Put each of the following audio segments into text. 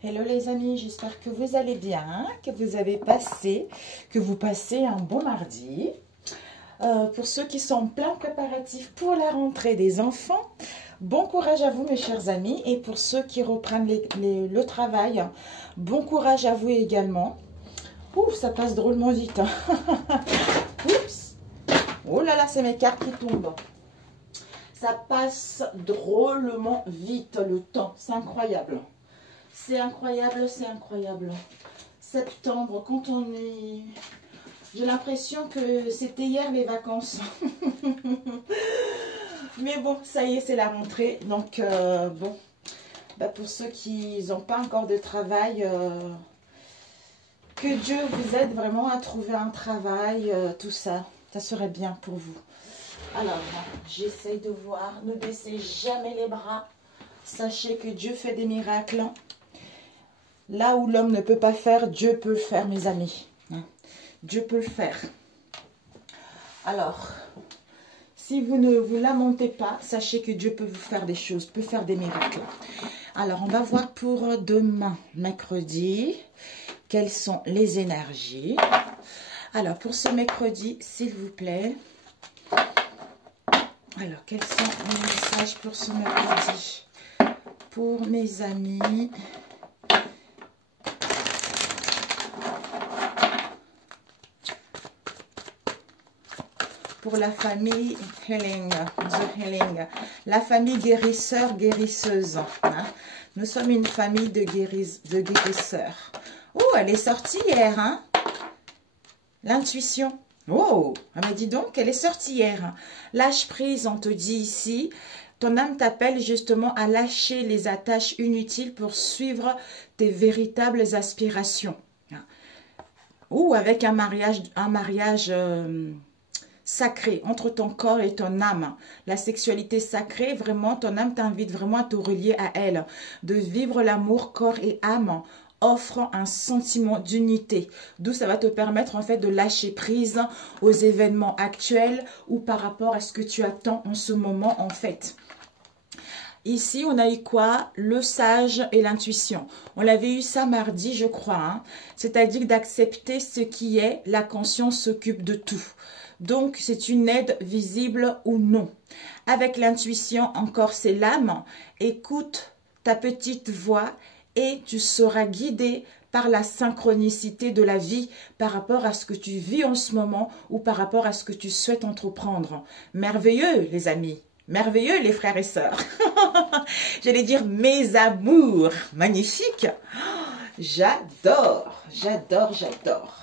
Hello les amis, j'espère que vous allez bien, que vous passez un bon mardi. Pour ceux qui sont en plein préparatif pour la rentrée des enfants, bon courage à vous mes chers amis. Et pour ceux qui reprennent le travail, bon courage à vous également. Ouf, ça passe drôlement vite. Hein. Oups. Oh là là, c'est mes cartes qui tombent. Ça passe drôlement vite le temps, c'est incroyable. C'est incroyable, c'est incroyable. Septembre, quand on est... J'ai l'impression que c'était hier les vacances. Mais bon, ça y est, c'est la rentrée. Donc, bon, pour ceux qui n'ont pas encore de travail, que Dieu vous aide vraiment à trouver un travail, tout ça. Ça serait bien pour vous. Alors, j'essaye de voir. Ne baissez jamais les bras. Sachez que Dieu fait des miracles. Là où l'homme ne peut pas faire, Dieu peut le faire, mes amis. Dieu peut le faire. Alors, si vous ne vous lamentez pas, sachez que Dieu peut vous faire des choses, peut faire des miracles. Alors, on va voir pour demain, mercredi, quelles sont les énergies. Alors, pour ce mercredi, s'il vous plaît. Alors, quels sont les messages pour ce mercredi? Pour mes amis... Pour la famille Healing, The Healing, la famille guérisseur, guérisseuse. Hein. Nous sommes une famille de guérisseurs. Oh, elle est sortie hier, hein? L'intuition. Oh, mais dis donc, elle est sortie hier. Lâche prise, on te dit ici. Ton âme t'appelle justement à lâcher les attaches inutiles pour suivre tes véritables aspirations. Ou avec un mariage sacré entre ton corps et ton âme. La sexualité sacrée, vraiment, ton âme t'invite vraiment à te relier à elle. De vivre l'amour corps et âme, offrant un sentiment d'unité. D'où ça va te permettre en fait de lâcher prise aux événements actuels ou par rapport à ce que tu attends en ce moment en fait. Ici, on a eu quoi? Le sage et l'intuition. On l'avait eu ça mardi, je crois. Hein? C'est-à-dire d'accepter ce qui est, la conscience s'occupe de tout. Donc, c'est une aide visible ou non. Avec l'intuition, encore, c'est l'âme. Écoute ta petite voix et tu seras guidé par la synchronicité de la vie par rapport à ce que tu vis en ce moment ou par rapport à ce que tu souhaites entreprendre. Merveilleux, les amis. Merveilleux, les frères et sœurs. J'allais dire mes amours. Magnifique. J'adore, j'adore, j'adore.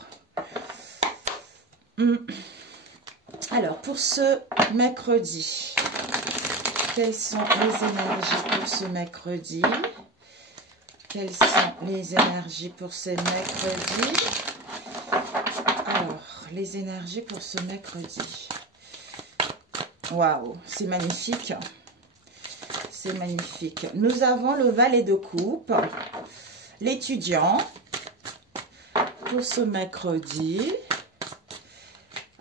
Alors, pour ce mercredi, quelles sont les énergies pour ce mercredi? Quelles sont les énergies pour ce mercredi? Alors, les énergies pour ce mercredi. Waouh, c'est magnifique. C'est magnifique. Nous avons le valet de coupe, l'étudiant pour ce mercredi.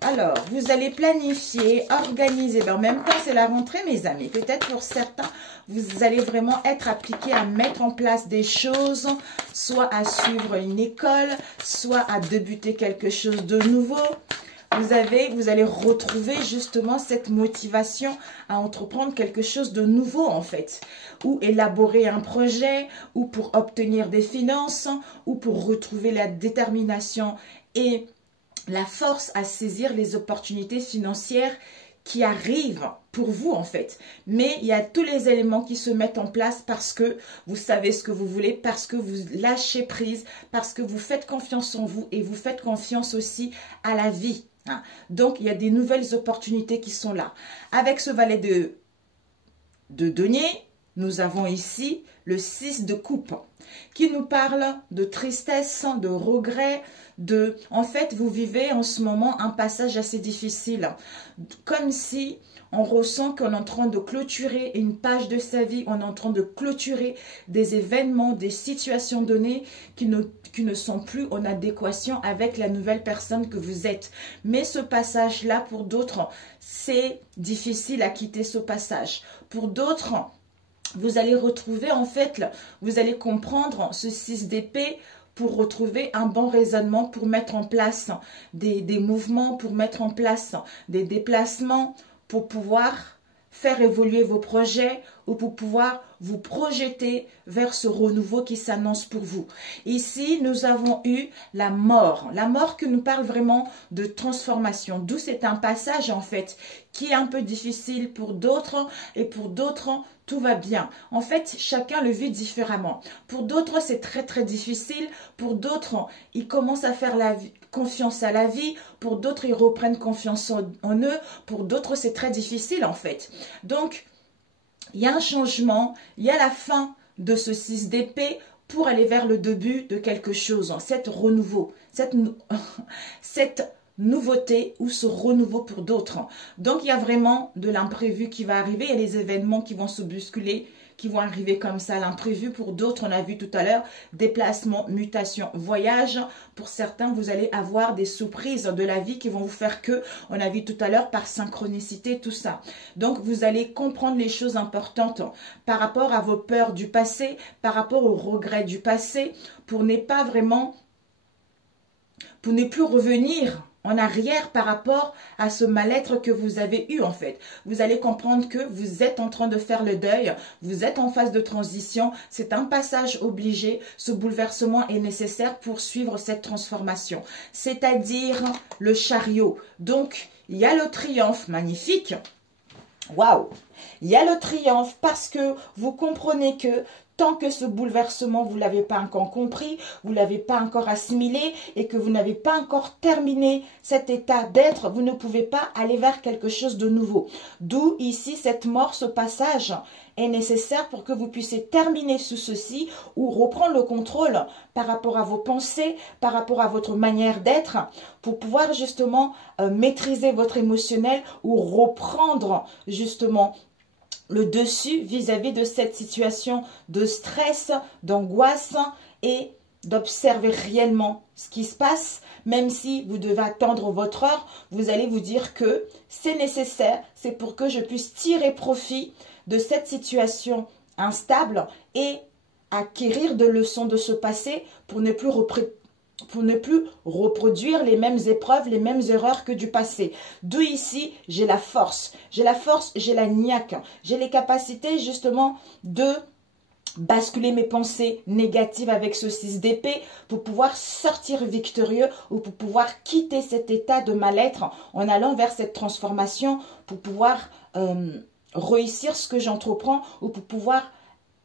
Alors, vous allez planifier, organiser. En même temps, c'est la rentrée, mes amis. Peut-être pour certains, vous allez vraiment être appliqués à mettre en place des choses, soit à suivre une école, soit à débuter quelque chose de nouveau. Vous allez retrouver justement cette motivation à entreprendre quelque chose de nouveau en fait. Ou élaborer un projet, ou pour obtenir des finances, ou pour retrouver la détermination et la force à saisir les opportunités financières qui arrivent pour vous en fait. Mais il y a tous les éléments qui se mettent en place parce que vous savez ce que vous voulez, parce que vous lâchez prise, parce que vous faites confiance en vous et vous faites confiance aussi à la vie. Donc, il y a des nouvelles opportunités qui sont là. Avec ce valet de denier, nous avons ici le 6 de coupe qui nous parle de tristesse, de regret, en fait, vous vivez en ce moment un passage assez difficile. Comme si on ressent qu'on est en train de clôturer une page de sa vie, on est en train de clôturer des événements, des situations données qui ne sont plus en adéquation avec la nouvelle personne que vous êtes. Mais ce passage-là, pour d'autres, c'est difficile à quitter ce passage. Pour d'autres, vous allez retrouver en fait, vous allez comprendre ce 6 d'épée pour retrouver un bon raisonnement, pour mettre en place des mouvements, pour mettre en place des déplacements, pour pouvoir faire évoluer vos projets ou pour pouvoir vous projeter vers ce renouveau qui s'annonce pour vous. Ici, nous avons eu la mort qui nous parle vraiment de transformation. D'où c'est un passage en fait qui est un peu difficile pour d'autres et pour d'autres, tout va bien. En fait, chacun le vit différemment. Pour d'autres, c'est très difficile. Pour d'autres, ils commencent à faire confiance à la vie. Pour d'autres, ils reprennent confiance en eux. Pour d'autres, c'est très difficile en fait. Donc, il y a un changement, il y a la fin de ce 6 d'épée pour aller vers le début de quelque chose, cette renouveau, cette nouveauté ou ce renouveau pour d'autres. Donc, il y a vraiment de l'imprévu qui va arriver, il y a les événements qui vont se bousculer, qui vont arriver comme ça, l'imprévu. Pour d'autres, on a vu tout à l'heure, déplacement, mutation, voyage. Pour certains, vous allez avoir des surprises de la vie qui vont vous faire que, on a vu tout à l'heure, par synchronicité, tout ça. Donc, vous allez comprendre les choses importantes par rapport à vos peurs du passé, par rapport aux regrets du passé, pour ne plus revenir en arrière par rapport à ce mal-être que vous avez eu en fait. Vous allez comprendre que vous êtes en train de faire le deuil, vous êtes en phase de transition, c'est un passage obligé, ce bouleversement est nécessaire pour suivre cette transformation, c'est-à-dire le chariot. Donc, il y a le triomphe magnifique, waouh! Il y a le triomphe parce que vous comprenez que tant que ce bouleversement, vous ne l'avez pas encore compris, vous ne l'avez pas encore assimilé et que vous n'avez pas encore terminé cet état d'être, vous ne pouvez pas aller vers quelque chose de nouveau. D'où ici cette mort, ce passage est nécessaire pour que vous puissiez terminer sous ceci ou reprendre le contrôle par rapport à vos pensées, par rapport à votre manière d'être, pour pouvoir justement maîtriser votre émotionnel ou reprendre justement le dessus vis-à-vis de cette situation de stress, d'angoisse et d'observer réellement ce qui se passe. Même si vous devez attendre votre heure, vous allez vous dire que c'est nécessaire, c'est pour que je puisse tirer profit de cette situation instable et acquérir de leçons de ce passé pour ne plus reproduire les mêmes épreuves, les mêmes erreurs que du passé. D'où ici, j'ai la force, j'ai la niaque, j'ai les capacités justement de basculer mes pensées négatives avec ce 6 d'épée pour pouvoir sortir victorieux ou pour pouvoir quitter cet état de mal-être en allant vers cette transformation pour pouvoir réussir ce que j'entreprends ou pour pouvoir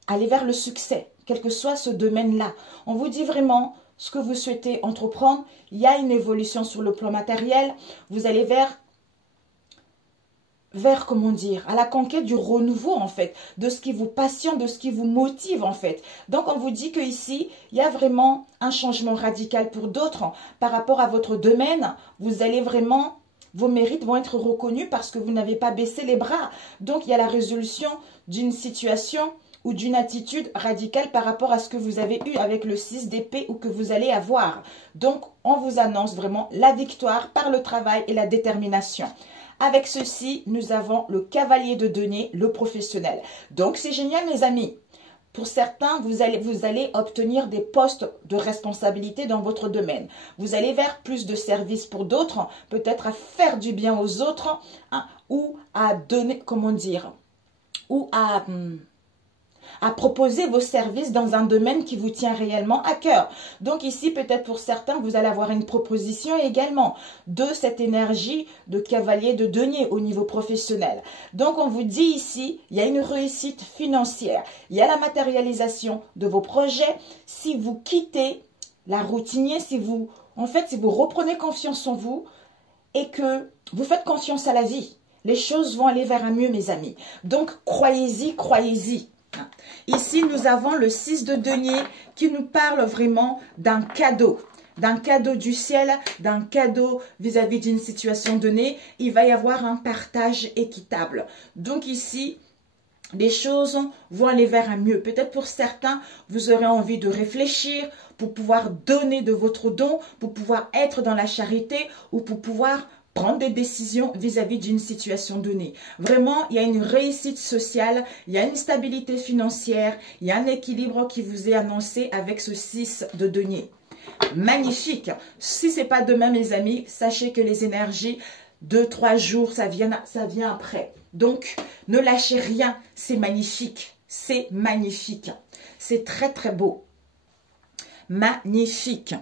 aller vers le succès, quel que soit ce domaine-là. On vous dit vraiment ce que vous souhaitez entreprendre, il y a une évolution sur le plan matériel, vous allez vers comment dire, à la conquête du renouveau en fait, de ce qui vous passionne, de ce qui vous motive en fait. Donc on vous dit que ici, il y a vraiment un changement radical pour d'autres par rapport à votre domaine, vous allez vraiment, vos mérites vont être reconnus parce que vous n'avez pas baissé les bras. Donc il y a la résolution d'une situation ou d'une attitude radicale par rapport à ce que vous avez eu avec le 6 d'épée ou que vous allez avoir. Donc, on vous annonce vraiment la victoire par le travail et la détermination. Avec ceci, nous avons le cavalier de denier, le professionnel. Donc, c'est génial, mes amis. Pour certains, vous allez obtenir des postes de responsabilité dans votre domaine. Vous allez vers plus de services pour d'autres, peut-être à faire du bien aux autres, hein, ou à donner, comment dire, ou à proposer vos services dans un domaine qui vous tient réellement à cœur. Donc ici, peut-être pour certains, vous allez avoir une proposition également de cette énergie de cavalier de denier au niveau professionnel. Donc on vous dit ici, il y a une réussite financière, il y a la matérialisation de vos projets. Si vous quittez la routinier, si vous reprenez confiance en vous et que vous faites confiance à la vie, les choses vont aller vers un mieux, mes amis. Donc croyez-y, croyez-y. Ici, nous avons le 6 de denier qui nous parle vraiment d'un cadeau du ciel, d'un cadeau vis-à-vis d'une situation donnée. Il va y avoir un partage équitable. Donc ici, les choses vont aller vers un mieux. Peut-être pour certains, vous aurez envie de réfléchir pour pouvoir donner de votre don, pour pouvoir être dans la charité ou pour pouvoir prendre des décisions vis-à-vis d'une situation donnée. Vraiment, il y a une réussite sociale, il y a une stabilité financière, il y a un équilibre qui vous est annoncé avec ce 6 de denier. Magnifique. Si ce n'est pas demain, mes amis, sachez que les énergies, 2-3 jours, ça vient après. Donc, ne lâchez rien. C'est magnifique. C'est magnifique. C'est très, très beau. Magnifique.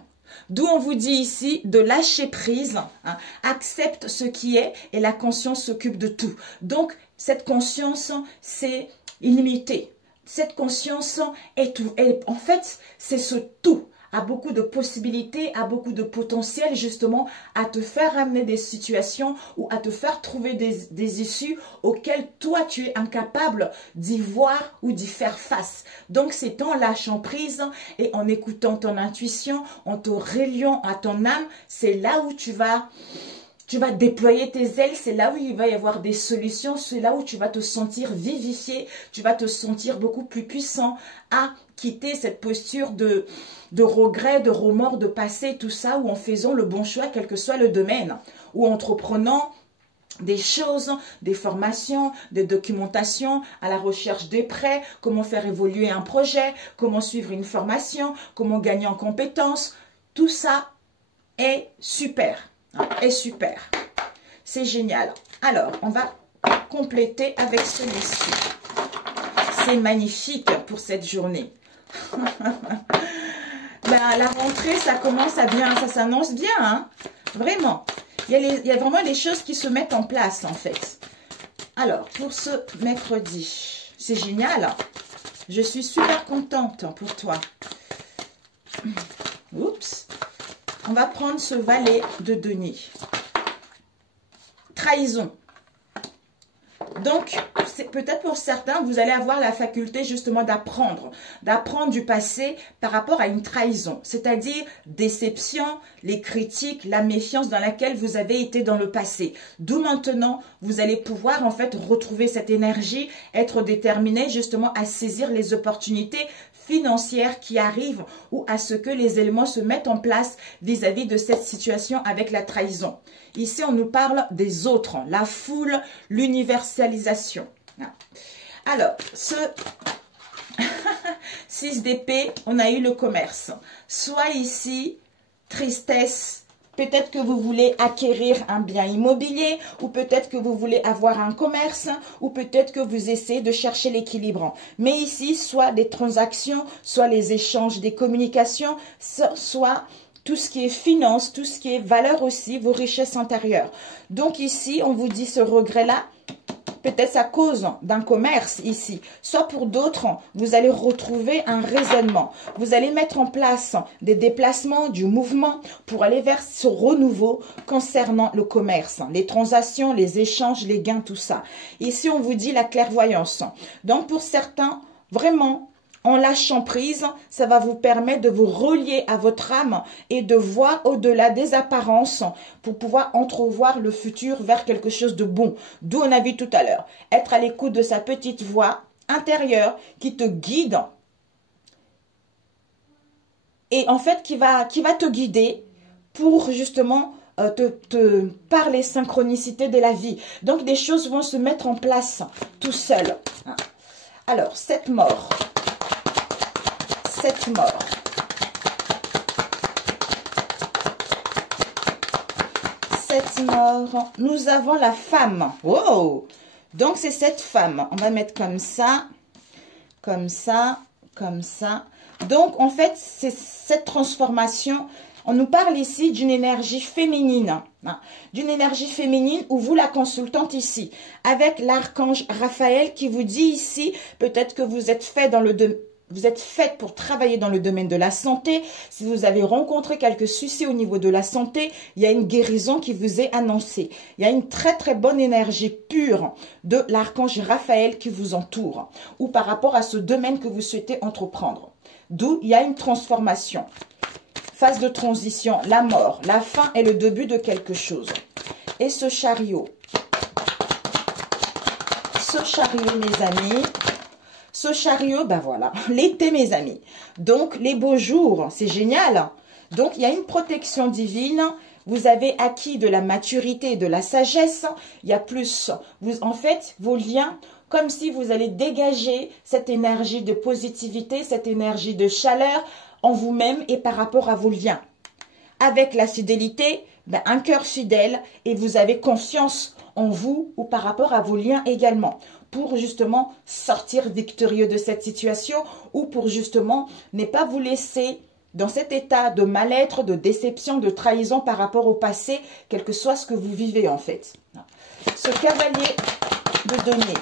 D'où on vous dit ici de lâcher prise, hein, accepte ce qui est et la conscience s'occupe de tout. Donc, cette conscience, c'est illimité. Cette conscience est tout. Et en fait, c'est ce tout. A beaucoup de possibilités, a beaucoup de potentiel justement à te faire amener des situations ou à te faire trouver des issues auxquelles toi tu es incapable d'y voir ou d'y faire face. Donc c'est en lâchant prise et en écoutant ton intuition, en te reliant à ton âme, c'est là où tu vas déployer tes ailes, c'est là où il va y avoir des solutions, c'est là où tu vas te sentir vivifié, tu vas te sentir beaucoup plus puissant à quitter cette posture de regret, de remords, de passé, tout ça, ou en faisant le bon choix, quel que soit le domaine, ou entreprenant des choses, des formations, des documentations, à la recherche des prêts, comment faire évoluer un projet, comment suivre une formation, comment gagner en compétences, tout ça est super. Est super. C'est génial. Alors, on va compléter avec celui-ci. C'est magnifique pour cette journée. La rentrée, ça commence à bien, ça s'annonce bien, hein? Vraiment. Il y a vraiment les choses qui se mettent en place, en fait. Alors, pour ce mercredi, c'est génial. Je suis super contente pour toi. Oups. On va prendre ce valet de denier. Trahison. Donc, peut-être pour certains, vous allez avoir la faculté justement d'apprendre du passé par rapport à une trahison, c'est-à-dire déception, les critiques, la méfiance dans laquelle vous avez été dans le passé. D'où maintenant, vous allez pouvoir en fait retrouver cette énergie, être déterminé justement à saisir les opportunités financières qui arrivent ou à ce que les éléments se mettent en place vis-à-vis de cette situation avec la trahison. Ici, on nous parle des autres, la foule, l'universalisation. Alors, ce 6 d'épée, on a eu le commerce. Soit ici, tristesse. Peut-être que vous voulez acquérir un bien immobilier ou peut-être que vous voulez avoir un commerce ou peut-être que vous essayez de chercher l'équilibre. Mais ici, soit des transactions, soit les échanges, des communications, soit tout ce qui est finance, tout ce qui est valeur aussi, vos richesses intérieures. Donc ici, on vous dit ce regret-là. Peut-être à cause d'un commerce ici. Soit pour d'autres, vous allez retrouver un raisonnement. Vous allez mettre en place des déplacements, du mouvement pour aller vers ce renouveau concernant le commerce. Les transactions, les échanges, les gains, tout ça. Ici, on vous dit la clairvoyance. Donc, pour certains, vraiment, en lâchant prise, ça va vous permettre de vous relier à votre âme et de voir au-delà des apparences pour pouvoir entrevoir le futur vers quelque chose de bon. D'où on a vu tout à l'heure. Être à l'écoute de sa petite voix intérieure qui te guide et en fait qui va te guider pour justement par les synchronicités de la vie. Donc des choses vont se mettre en place tout seul. Alors, cette mort. Cette mort. Cette mort. Nous avons la femme. Wow! Donc, c'est cette femme. On va mettre comme ça, comme ça, comme ça. Donc, en fait, c'est cette transformation. On nous parle ici d'une énergie féminine. D'une énergie féminine où vous, la consultante ici, avec l'archange Raphaël qui vous dit ici, peut-être que vous êtes fait dans le vous êtes faite pour travailler dans le domaine de la santé. Si vous avez rencontré quelques soucis au niveau de la santé, il y a une guérison qui vous est annoncée. Il y a une très très bonne énergie pure de l'archange Raphaël qui vous entoure ou par rapport à ce domaine que vous souhaitez entreprendre. D'où il y a une transformation. Phase de transition, la mort, la fin et le début de quelque chose. Et ce chariot, mes amis... Ce chariot, ben voilà, l'été mes amis. Donc les beaux jours, c'est génial. Donc il y a une protection divine. vous avez acquis de la maturité, de la sagesse. Il y a plus. En fait, vos liens, comme si vous allez dégager cette énergie de positivité, cette énergie de chaleur en vous-même et par rapport à vos liens. Avec la fidélité, ben, un cœur fidèle et vous avez confiance en vous ou par rapport à vos liens également, pour justement sortir victorieux de cette situation ou pour justement ne pas vous laisser dans cet état de mal-être, de déception, de trahison par rapport au passé, quel que soit ce que vous vivez en fait. Ce cavalier de denier.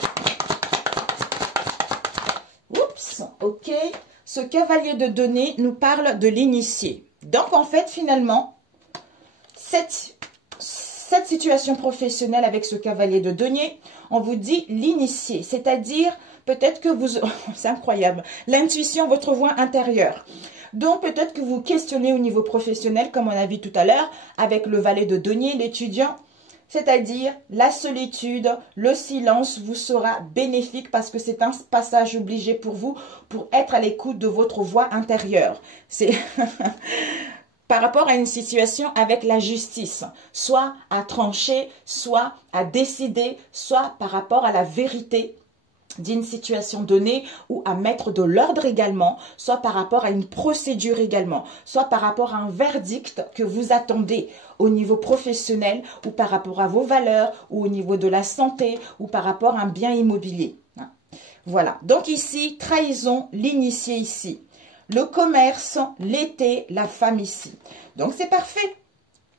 Oups, ok. Ce cavalier de denier nous parle de l'initié. Donc en fait finalement, cette situation professionnelle avec ce cavalier de denier, on vous dit l'initié, c'est-à-dire peut-être que vous... c'est incroyable, l'intuition, votre voix intérieure. Donc peut-être que vous questionnez au niveau professionnel, comme on a vu tout à l'heure, avec le valet de denier, l'étudiant, c'est-à-dire la solitude, le silence vous sera bénéfique parce que c'est un passage obligé pour vous, pour être à l'écoute de votre voix intérieure. C'est... par rapport à une situation avec la justice, soit à trancher, soit à décider, soit par rapport à la vérité d'une situation donnée ou à mettre de l'ordre également, soit par rapport à une procédure également, soit par rapport à un verdict que vous attendez au niveau professionnel ou par rapport à vos valeurs ou au niveau de la santé ou par rapport à un bien immobilier. Voilà, donc ici, trahison, l'initié ici. Le commerce, l'été, la femme ici. Donc, c'est parfait.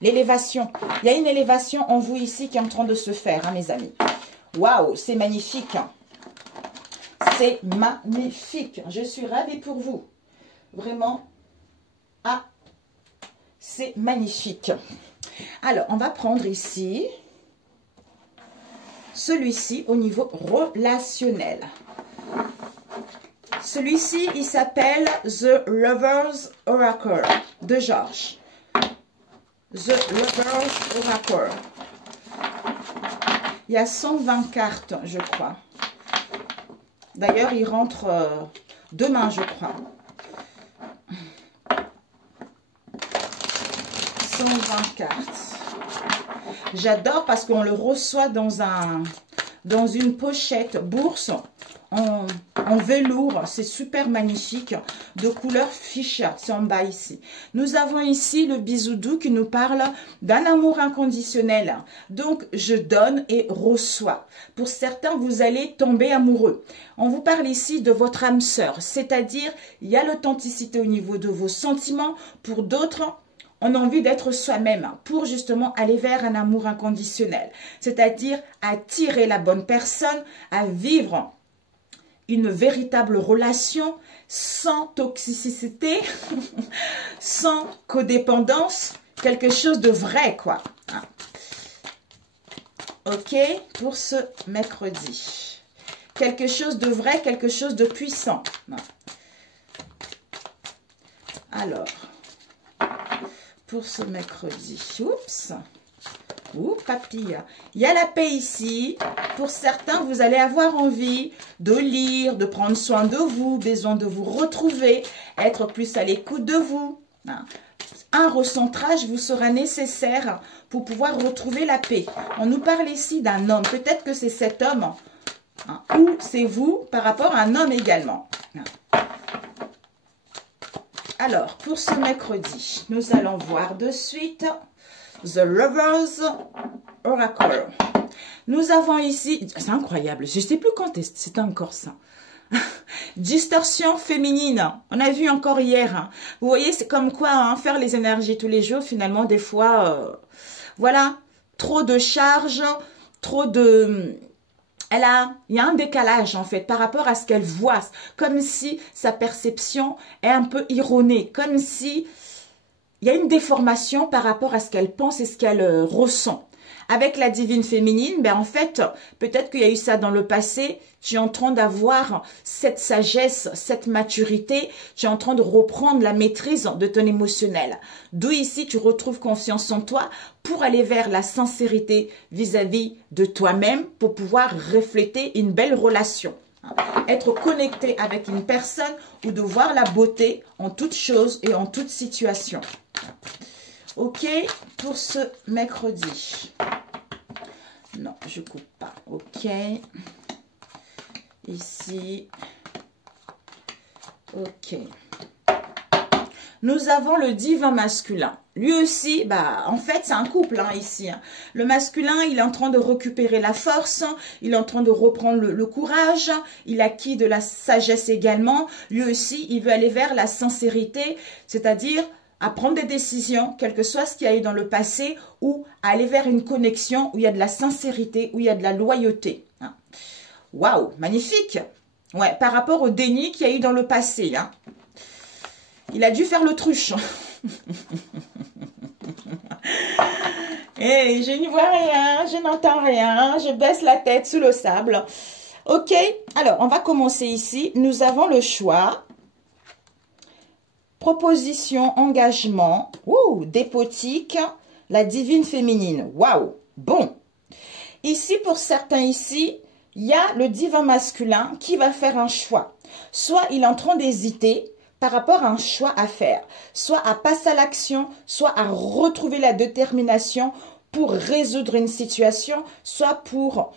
L'élévation. Il y a une élévation en vous ici qui est en train de se faire, hein, mes amis. Waouh, c'est magnifique. C'est magnifique. Je suis ravie pour vous. Vraiment. Ah, c'est magnifique. Alors, on va prendre ici celui-ci au niveau relationnel. Celui-ci, il s'appelle The Lover's Oracle de Georges. The Lover's Oracle. Il y a 120 cartes, je crois. D'ailleurs, il rentre demain, je crois. 120 cartes. J'adore parce qu'on le reçoit dans une pochette bourse en velours. C'est super magnifique, de couleur fuchsia. C'est en bas ici. Nous avons ici le bisou doux qui nous parle d'un amour inconditionnel. Donc, je donne et reçois. Pour certains, vous allez tomber amoureux. On vous parle ici de votre âme sœur, c'est-à-dire il y a l'authenticité au niveau de vos sentiments. Pour d'autres, on a envie d'être soi-même pour justement aller vers un amour inconditionnel, c'est-à-dire attirer la bonne personne, à vivre une véritable relation sans toxicité, sans codépendance, quelque chose de vrai, quoi. Ok, pour ce mercredi. Quelque chose de vrai, quelque chose de puissant. Alors, pour ce mercredi, oups, ouh, papilla. Il y a la paix ici. Pour certains, vous allez avoir envie de lire, de prendre soin de vous, besoin de vous retrouver, être plus à l'écoute de vous. Un recentrage vous sera nécessaire pour pouvoir retrouver la paix. On nous parle ici d'un homme. Peut-être que c'est cet homme ou c'est vous par rapport à un homme également. Alors, pour ce mercredi, nous allons voir de suite The Lover's Oracle. Nous avons ici, c'est incroyable, je ne sais plus quand c'était encore ça. Distorsion féminine, on a vu encore hier. Vous voyez, c'est comme quoi faire les énergies tous les jours, finalement, des fois, voilà, trop de charges, trop de... il y a un décalage en fait par rapport à ce qu'elle voit, comme si sa perception est un peu erronée, comme si il y a une déformation par rapport à ce qu'elle pense et ce qu'elle ressent. Avec la divine féminine, ben en fait, peut-être qu'il y a eu ça dans le passé, tu es en train d'avoir cette sagesse, cette maturité, tu es en train de reprendre la maîtrise de ton émotionnel. D'où ici, tu retrouves confiance en toi pour aller vers la sincérité vis-à-vis de toi-même pour pouvoir refléter une belle relation. Être connecté avec une personne ou de voir la beauté en toute chose et en toute situation. Ok, pour ce mercredi. Non, je coupe pas. Ok. Ici. Ok. Nous avons le divin masculin. Lui aussi, en fait, c'est un couple ici. Le masculin, il est en train de récupérer la force. Il est en train de reprendre le courage. Il acquit de la sagesse également. Lui aussi, il veut aller vers la sincérité, c'est-à-dire à prendre des décisions, quel que soit ce qu'il y a eu dans le passé, ou à aller vers une connexion où il y a de la sincérité, où il y a de la loyauté. Waouh, magnifique. Ouais, par rapport au déni qu'il y a eu dans le passé. Il a dû faire l'autruche. Et je n'y vois rien, je n'entends rien, je baisse la tête sous le sable. Ok, alors on va commencer ici. Nous avons le choix. Proposition, engagement, dépotique, la divine féminine. Waouh, bon. Ici, pour certains ici, il y a le divin masculin qui va faire un choix. Soit il est en train d'hésiter par rapport à un choix à faire, soit à passer à l'action, soit à retrouver la détermination pour résoudre une situation, soit pour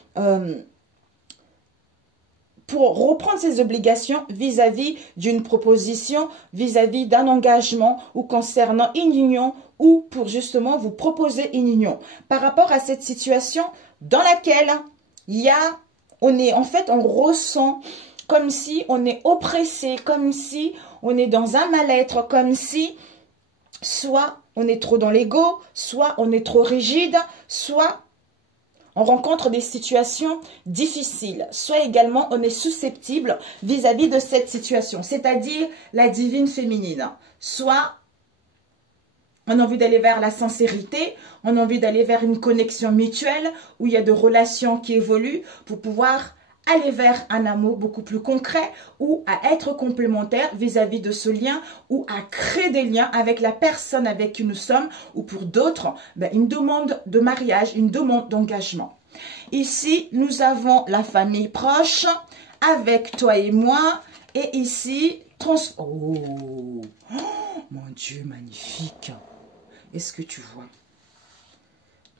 reprendre ses obligations vis-à-vis d'une proposition, vis-à-vis d'un engagement ou concernant une union ou pour justement vous proposer une union. Par rapport à cette situation dans laquelle on ressent comme si on est oppressé, comme si on est dans un mal-être, comme si soit on est trop dans l'ego, soit on est trop rigide, soit on rencontre des situations difficiles, soit également on est susceptible vis-à-vis de cette situation, c'est-à-dire la divine féminine. Soit on a envie d'aller vers la sincérité, on a envie d'aller vers une connexion mutuelle où il y a des relations qui évoluent pour pouvoir aller vers un amour beaucoup plus concret ou à être complémentaire vis-à-vis de ce lien ou à créer des liens avec la personne avec qui nous sommes ou pour d'autres, une demande de mariage, une demande d'engagement. Ici, nous avons la famille proche avec toi et moi et ici, oh mon Dieu, magnifique. Est-ce que tu vois?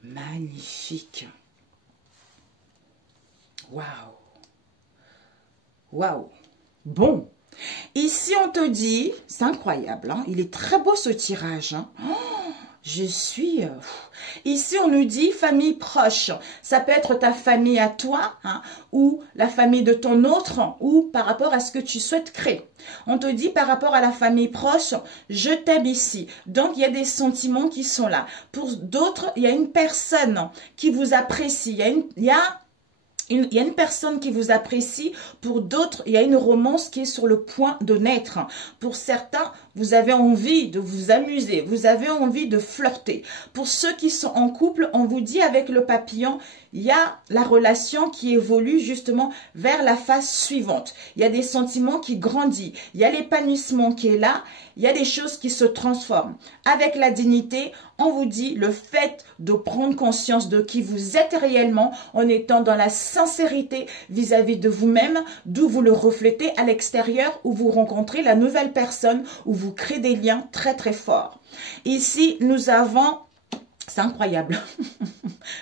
Magnifique. Waouh. Waouh. Bon. Ici, on te dit, c'est incroyable, il est très beau ce tirage. Je suis... Ici, on nous dit famille proche. Ça peut être ta famille à toi, ou la famille de ton autre, ou par rapport à ce que tu souhaites créer. On te dit par rapport à la famille proche, je t'aime ici. Donc, il y a des sentiments qui sont là. Pour d'autres, il y a une personne qui vous apprécie. Il y a une personne qui vous apprécie. Pour d'autres, il y a une romance qui est sur le point de naître. Pour certains, vous avez envie de vous amuser. Vous avez envie de flirter. Pour ceux qui sont en couple, on vous dit avec le papillon, il y a la relation qui évolue justement vers la phase suivante. Il y a des sentiments qui grandissent. Il y a l'épanouissement qui est là. Il y a des choses qui se transforment. Avec la dignité, on vous dit le fait de prendre conscience de qui vous êtes réellement en étant dans la sincérité vis-à-vis de vous-même, d'où vous le reflétez à l'extérieur, où vous rencontrez la nouvelle personne, où vous créez des liens très très forts. Ici, nous avons... C'est incroyable.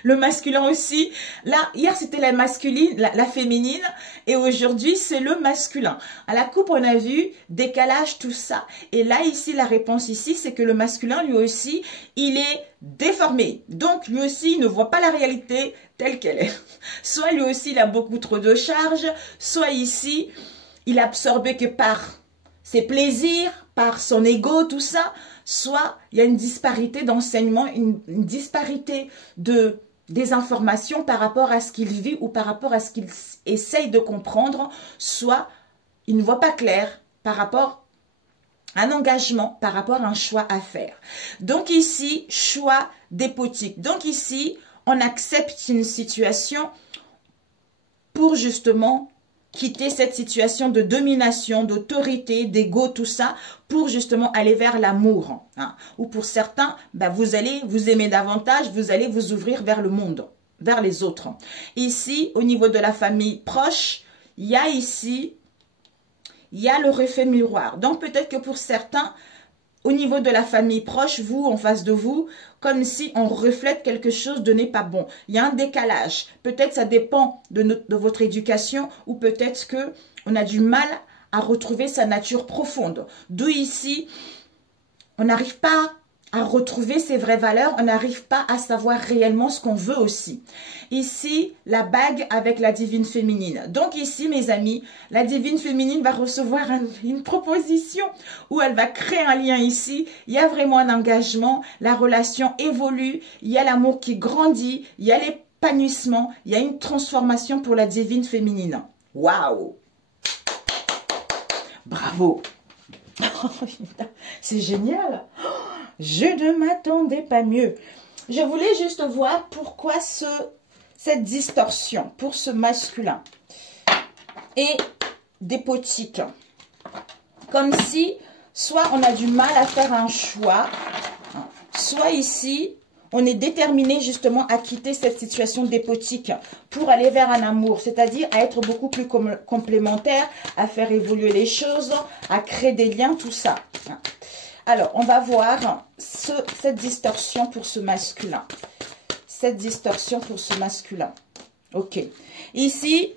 Le masculin aussi. Là, hier, c'était la masculine, la féminine. Et aujourd'hui, c'est le masculin. À la coupe, on a vu décalage, tout ça. Et là, ici, la réponse ici, c'est que le masculin, lui aussi, il est déformé. Donc, lui aussi, il ne voit pas la réalité telle qu'elle est. Soit lui aussi, il a beaucoup trop de charges. Soit ici, il est absorbé que par ses plaisirs, par son ego, tout ça. Soit il y a une disparité d'enseignement, une disparité des informations par rapport à ce qu'il vit ou par rapport à ce qu'il essaye de comprendre. Soit il ne voit pas clair par rapport à un engagement, par rapport à un choix à faire. Donc ici, choix dépotique. Donc ici, on accepte une situation pour justement quitter cette situation de domination, d'autorité, d'ego, tout ça, pour justement aller vers l'amour. Ou pour certains, vous allez vous aimer davantage, vous allez vous ouvrir vers le monde, vers les autres. Ici, au niveau de la famille proche, il y a le reflet miroir. Donc peut-être que pour certains, au niveau de la famille proche, vous, en face de vous, comme si on reflète quelque chose de n'est pas bon. Il y a un décalage. Peut-être ça dépend de votre éducation ou peut-être que on a du mal à retrouver sa nature profonde. D'où ici, on n'arrive pas à retrouver ses vraies valeurs, on n'arrive pas à savoir réellement ce qu'on veut aussi. Ici, la bague avec la divine féminine. Donc ici, mes amis, la divine féminine va recevoir une proposition où elle va créer un lien ici. Il y a vraiment un engagement, la relation évolue, il y a l'amour qui grandit, il y a l'épanouissement, il y a une transformation pour la divine féminine. Waouh! Bravo! C'est génial! Je ne m'attendais pas mieux. Je voulais juste voir pourquoi cette distorsion pour ce masculin est dépotique. Comme si, soit on a du mal à faire un choix, soit ici, on est déterminé justement à quitter cette situation dépotique pour aller vers un amour, c'est-à-dire à être beaucoup plus complémentaire, à faire évoluer les choses, à créer des liens, tout ça. Alors, on va voir cette distorsion pour ce masculin. Cette distorsion pour ce masculin. Ok. Ici,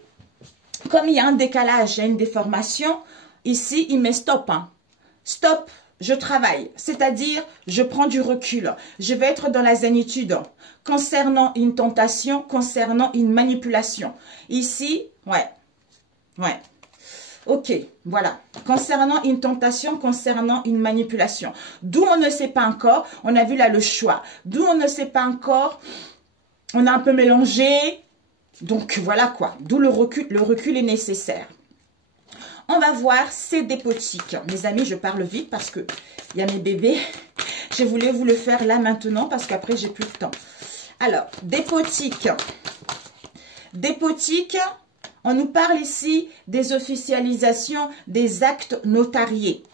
comme il y a un décalage, il y a une déformation, ici, il met stop. Hein. Stop, je travaille. C'est-à-dire, je prends du recul. Je vais être dans la zénitude concernant une tentation, concernant une manipulation. Ici, ouais. Ok, voilà. Concernant une tentation, concernant une manipulation. D'où on ne sait pas encore, on a vu là le choix. D'où on ne sait pas encore, on a un peu mélangé. Donc voilà quoi. D'où le recul est nécessaire. On va voir, c'est dépotique. Mes amis, je parle vite parce que il y a mes bébés. Je voulais vous le faire là maintenant parce qu'après j'ai plus de temps. Alors, dépotique. Dépotique. On nous parle ici des officialisations des actes notariés,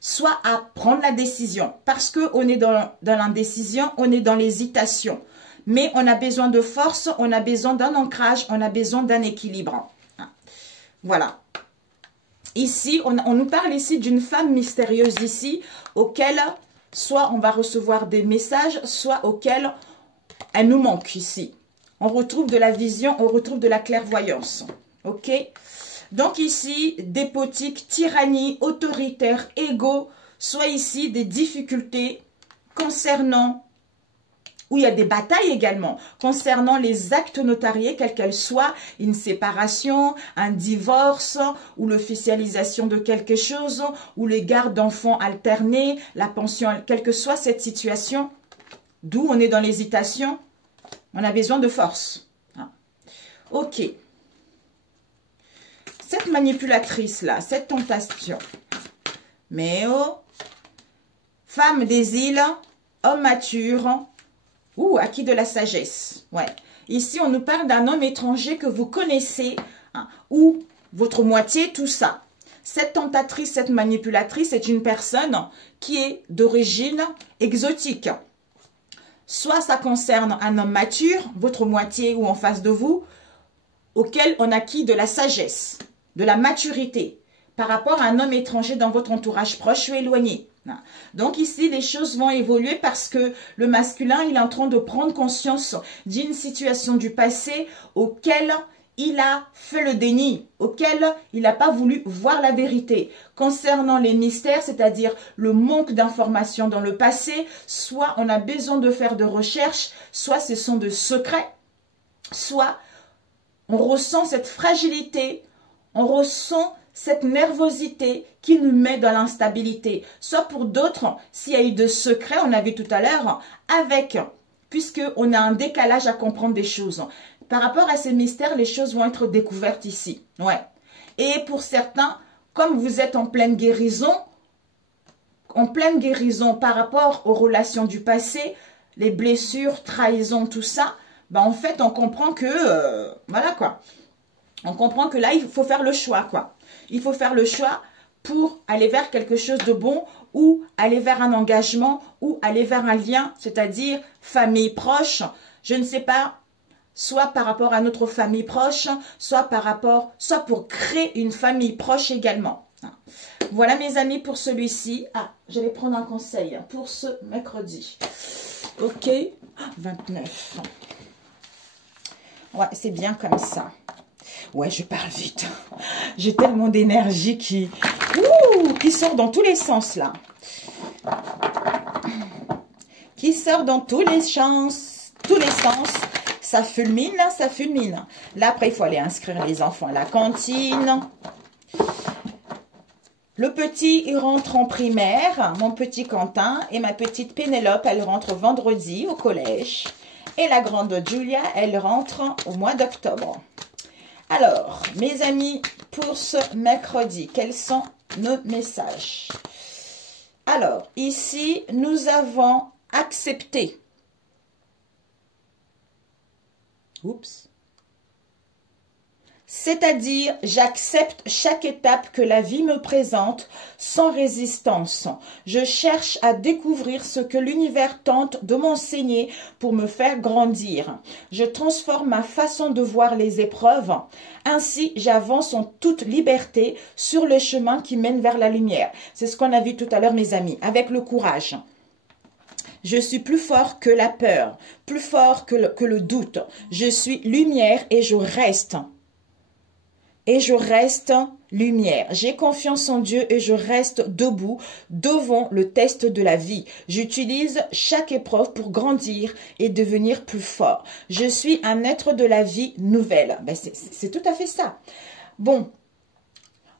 soit à prendre la décision, parce qu'on est dans l'indécision, on est dans l'hésitation. Mais on a besoin de force, on a besoin d'un ancrage, on a besoin d'un équilibre. Voilà. Ici, on nous parle ici d'une femme mystérieuse ici, auquel soit on va recevoir des messages, soit auquel elle nous manque ici. On retrouve de la vision, on retrouve de la clairvoyance. Ok? Donc ici, dépotique, tyrannie, autoritaire, égo, soit ici des difficultés concernant, où il y a des batailles également, concernant les actes notariés, quels qu'elles soient, une séparation, un divorce, ou l'officialisation de quelque chose, ou les gardes d'enfants alternés, la pension, quelle que soit cette situation, d'où on est dans l'hésitation. On a besoin de force. Ok. Cette manipulatrice-là, cette tentation. Mais oh, femme des îles, homme mature, ou acquis de la sagesse. Ouais. Ici, on nous parle d'un homme étranger que vous connaissez, ou votre moitié, tout ça. Cette tentatrice, cette manipulatrice est une personne qui est d'origine exotique. Soit ça concerne un homme mature, votre moitié ou en face de vous, auquel on acquit de la sagesse, de la maturité, par rapport à un homme étranger dans votre entourage proche ou éloigné. Donc ici, les choses vont évoluer parce que le masculin, il est en train de prendre conscience d'une situation du passé auquel il a fait le déni, auquel il n'a pas voulu voir la vérité. Concernant les mystères, c'est-à-dire le manque d'informations dans le passé, soit on a besoin de faire de recherches, soit ce sont de secrets, soit on ressent cette fragilité, on ressent cette nervosité qui nous met dans l'instabilité. Soit pour d'autres, s'il y a eu de secrets, on a vu tout à l'heure, puisqu'on a un décalage à comprendre des choses. Par rapport à ces mystères, les choses vont être découvertes ici. Ouais. Et pour certains, comme vous êtes en pleine guérison par rapport aux relations du passé, les blessures, trahisons, tout ça, ben en fait, on comprend que, voilà quoi. On comprend que là, il faut faire le choix, quoi. Il faut faire le choix pour aller vers quelque chose de bon ou aller vers un engagement ou aller vers un lien, c'est-à-dire famille proche, je ne sais pas, soit par rapport à notre famille proche, soit pour créer une famille proche également. Voilà mes amis pour celui-ci. Ah, je vais prendre un conseil pour ce mercredi. Ok, 29. Ouais, c'est bien comme ça. Ouais, je parle vite. J'ai tellement d'énergie qui sort dans tous les sens là. Qui sort dans tous les sens. Ça fulmine, ça fulmine. Là, après, il faut aller inscrire les enfants à la cantine. Le petit, il rentre en primaire, mon petit Quentin, et ma petite Pénélope, elle rentre vendredi au collège. Et la grande Julia, elle rentre au mois d'octobre. Alors, mes amis, pour ce mercredi, quels sont nos messages? Alors, ici, nous avons accepté. Oups. C'est-à-dire, j'accepte chaque étape que la vie me présente sans résistance. Je cherche à découvrir ce que l'univers tente de m'enseigner pour me faire grandir. Je transforme ma façon de voir les épreuves. Ainsi, j'avance en toute liberté sur le chemin qui mène vers la lumière. C'est ce qu'on a vu tout à l'heure, mes amis, avec le courage. Je suis plus fort que la peur, plus fort que le doute. Je suis lumière et je reste. Et je reste lumière. J'ai confiance en Dieu et je reste debout devant le test de la vie. J'utilise chaque épreuve pour grandir et devenir plus fort. Je suis un être de la vie nouvelle. Ben c'est tout à fait ça. Bon,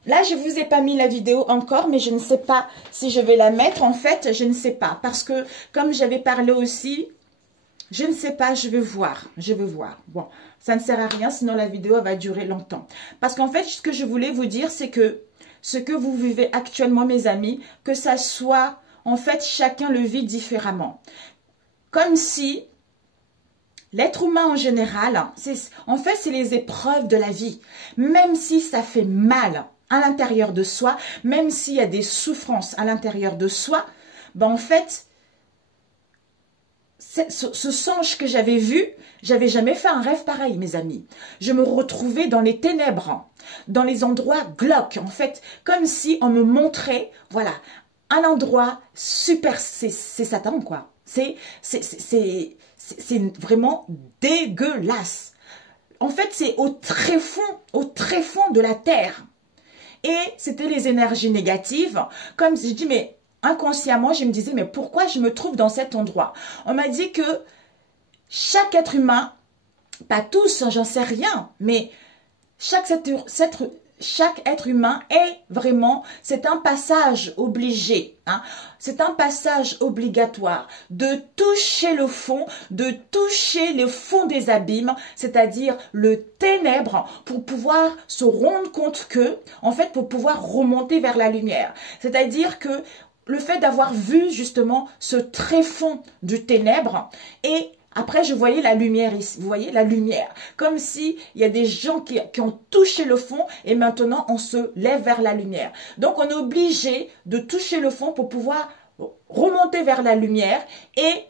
là, je ne vous ai pas mis la vidéo encore, mais je ne sais pas si je vais la mettre. En fait, je ne sais pas. Parce que, comme j'avais parlé aussi, je ne sais pas, je vais voir. Je vais voir. Bon, ça ne sert à rien, sinon la vidéo va durer longtemps. Parce qu'en fait, ce que je voulais vous dire, c'est que ce que vous vivez actuellement, mes amis, que ça soit, en fait, chacun le vit différemment. Comme si l'être humain en général, en fait, c'est les épreuves de la vie. Même si ça fait mal à l'intérieur de soi, même s'il y a des souffrances à l'intérieur de soi, ben en fait, ce songe que j'avais vu, j'avais jamais fait un rêve pareil, mes amis. Je me retrouvais dans les ténèbres, dans les endroits glauques, en fait, comme si on me montrait, voilà, un endroit super, c'est Satan, quoi. C'est vraiment dégueulasse. En fait, c'est au tréfonds de la terre. Et c'était les énergies négatives, comme je dis, mais inconsciemment, je me disais, mais pourquoi je me trouve dans cet endroit? On m'a dit que chaque être humain, pas tous, j'en sais rien, mais chaque être humain est vraiment, c'est un passage obligé, hein, c'est un passage obligatoire de toucher le fond des abîmes, c'est-à-dire le ténèbre, pour pouvoir se rendre compte que, en fait, pour pouvoir remonter vers la lumière. C'est-à-dire que le fait d'avoir vu justement ce tréfonds du ténèbre et après, je voyais la lumière ici. Vous voyez la lumière. Comme si il y a des gens qui ont touché le fond et maintenant on se lève vers la lumière. Donc, on est obligé de toucher le fond pour pouvoir remonter vers la lumière et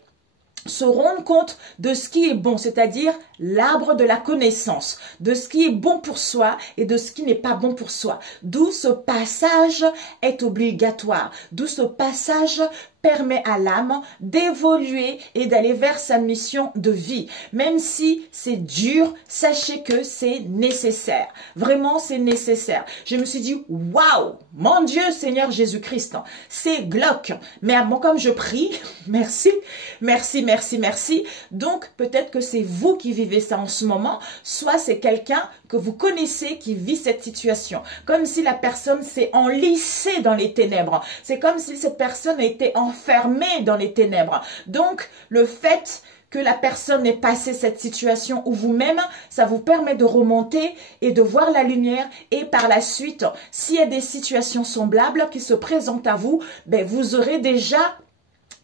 se rendre compte de ce qui est bon, c'est-à-dire l'arbre de la connaissance, de ce qui est bon pour soi et de ce qui n'est pas bon pour soi. D'où ce passage est obligatoire, d'où ce passage permet à l'âme d'évoluer et d'aller vers sa mission de vie. Même si c'est dur, sachez que c'est nécessaire. Vraiment, c'est nécessaire. Je me suis dit, waouh, mon Dieu, Seigneur Jésus-Christ, c'est glauque. Mais bon, comme je prie, merci, merci, merci, merci. Donc, peut-être que c'est vous qui vivez ça en ce moment, soit c'est quelqu'un que vous connaissez qui vit cette situation. Comme si la personne s'est enlissée dans les ténèbres. C'est comme si cette personne a été enfermée dans les ténèbres. Donc, le fait que la personne ait passé cette situation ou vous-même, ça vous permet de remonter et de voir la lumière. Et par la suite, s'il y a des situations semblables qui se présentent à vous, ben vous aurez déjà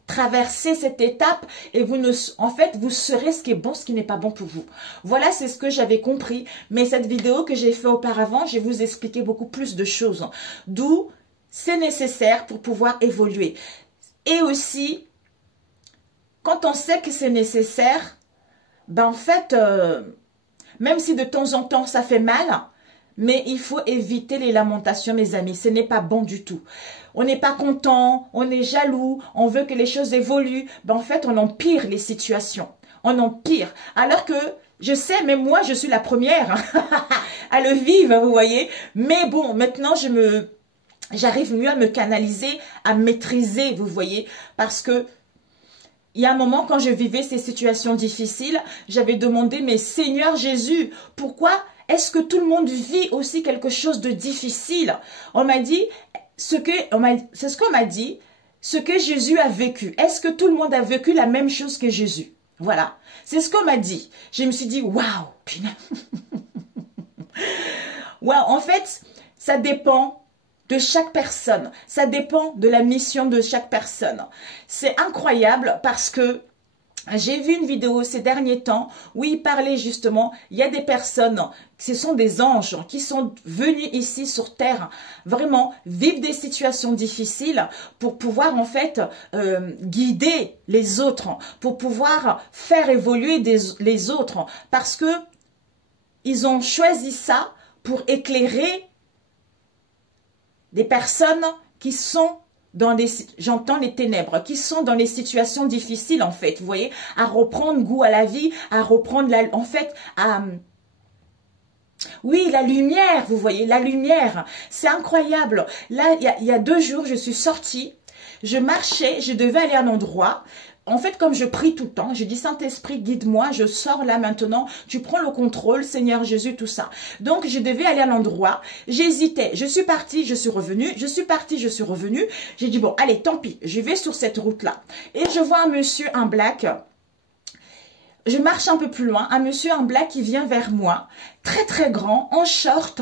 traverser cette étape et en fait, vous saurez ce qui est bon, ce qui n'est pas bon pour vous. Voilà, c'est ce que j'avais compris. Mais cette vidéo que j'ai fait auparavant, je vais vous expliquer beaucoup plus de choses. D'où c'est nécessaire pour pouvoir évoluer. Et aussi, quand on sait que c'est nécessaire, ben en fait, même si de temps en temps ça fait mal, Mais il faut éviter les lamentations, mes amis. Ce n'est pas bon du tout. On n'est pas content, on est jaloux, on veut que les choses évoluent. Ben, en fait, on empire les situations. On empire. Alors que, je sais, même moi, je suis la première à le vivre, vous voyez. Mais bon, maintenant, j'arrive mieux à me canaliser, à maîtriser, vous voyez. Parce que, il y a un moment, quand je vivais ces situations difficiles, j'avais demandé, mais Seigneur Jésus, pourquoi est-ce que tout le monde vit aussi quelque chose de difficile? On m'a dit, c'est ce qu'on m'a dit, ce que Jésus a vécu. Est-ce que tout le monde a vécu la même chose que Jésus? Voilà, c'est ce qu'on m'a dit. Je me suis dit, waouh, punaise. Waouh, en fait, ça dépend de chaque personne. Ça dépend de la mission de chaque personne. C'est incroyable parce que j'ai vu une vidéo ces derniers temps où il parlait justement, il y a des personnes, ce sont des anges qui sont venus ici sur terre, vraiment vivre des situations difficiles pour pouvoir en fait guider les autres, pour pouvoir faire évoluer les autres, parce que ils ont choisi ça pour éclairer des personnes qui sont dans les, j'entends les ténèbres, qui sont dans les situations difficiles en fait, vous voyez, à reprendre goût à la vie, à reprendre en fait, oui, la lumière, vous voyez, la lumière, c'est incroyable. Là, il y a 2 jours, je suis sortie, je marchais, je devais aller à un endroit. En fait, comme je prie tout le temps, je dis Saint-Esprit, guide-moi, je sors là maintenant, tu prends le contrôle, Seigneur Jésus, tout ça. Donc, je devais aller à l'endroit, j'hésitais, je suis partie, je suis revenue, je suis partie, je suis revenue. J'ai dit, bon, allez, tant pis, je vais sur cette route-là. Et je vois un monsieur, un black, je marche un peu plus loin, un monsieur en black qui vient vers moi, très très grand, en short,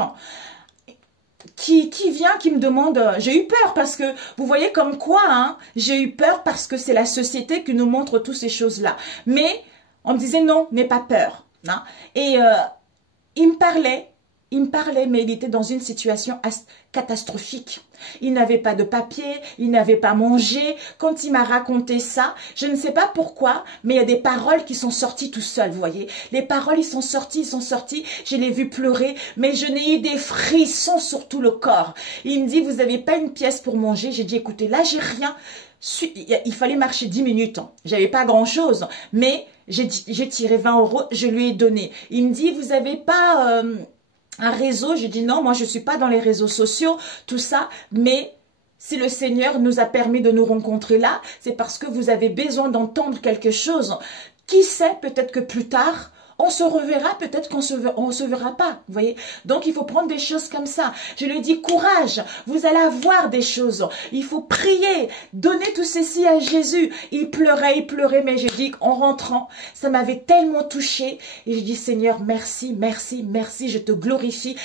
qui vient, qui me demande, j'ai eu peur parce que, vous voyez comme quoi, hein, j'ai eu peur parce que c'est la société qui nous montre toutes ces choses-là. Mais, on me disait non, n'aie pas peur. Hein. Et il me parlait, mais il était dans une situation catastrophique. Il n'avait pas de papier, il n'avait pas mangé. Quand il m'a raconté ça, je ne sais pas pourquoi, mais il y a des paroles qui sont sorties tout seul, vous voyez. Les paroles, ils sont sortis, je l'ai vu pleurer, mais je n'ai eu des frissons sur tout le corps. Il me dit, vous n'avez pas une pièce pour manger? J'ai dit, écoutez, là, j'ai rien. Il fallait marcher 10 minutes. J'avais pas grand-chose, mais j'ai tiré 20 €, je lui ai donné. Il me dit, vous n'avez pas... un réseau? J'ai dit non, moi je suis pas dans les réseaux sociaux, tout ça, mais si le Seigneur nous a permis de nous rencontrer là, c'est parce que vous avez besoin d'entendre quelque chose. Qui sait, peut-être que plus tard, on se reverra, peut-être qu'on se verra pas, vous voyez. Donc, il faut prendre des choses comme ça. Je lui dis, courage, vous allez avoir des choses. Il faut prier, donner tout ceci à Jésus. Il pleurait, mais j'ai dit, en rentrant, ça m'avait tellement touché. Et j'ai dit, Seigneur, merci, merci, merci, je te glorifie.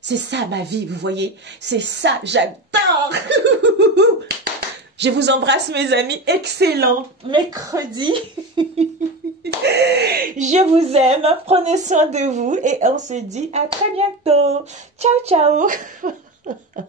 C'est ça ma vie, vous voyez. C'est ça, j'adore. Je vous embrasse, mes amis. Excellent mercredi. Je vous aime. Prenez soin de vous. Et on se dit à très bientôt. Ciao, ciao.